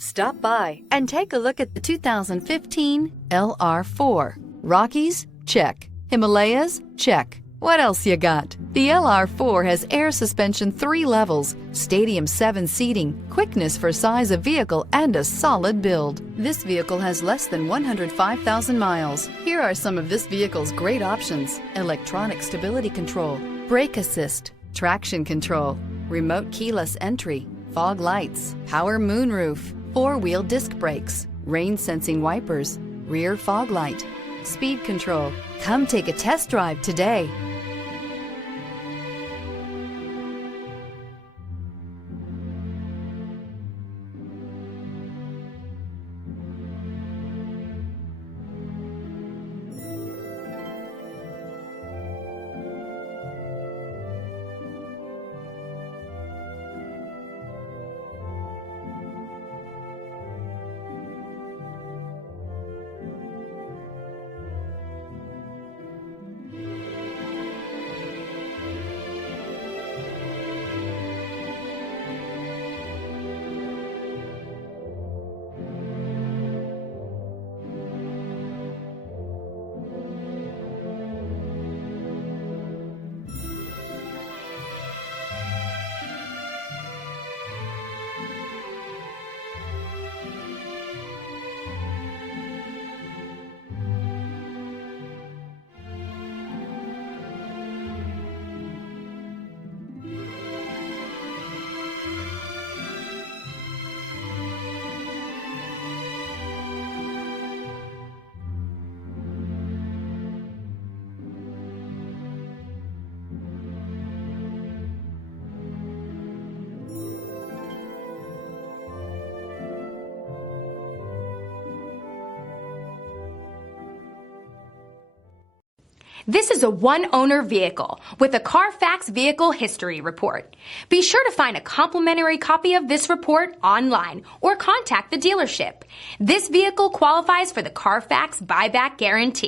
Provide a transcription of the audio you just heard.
Stop by and take a look at the 2015 LR4. Rockies? Check. Himalayas? Check. What else you got? The LR4 has air suspension 3 levels, stadium 7 seating, quickness for size of vehicle, and a solid build. This vehicle has less than 105,000 miles. Here are some of this vehicle's great options: electronic stability control, brake assist, traction control, remote keyless entry, fog lights, power moonroof, 4-wheel disc brakes, rain sensing wipers, rear fog light, speed control. Come take a test drive today. This is a one-owner vehicle with a Carfax Vehicle History Report. Be sure to find a complimentary copy of this report online or contact the dealership. This vehicle qualifies for the Carfax Buyback Guarantee.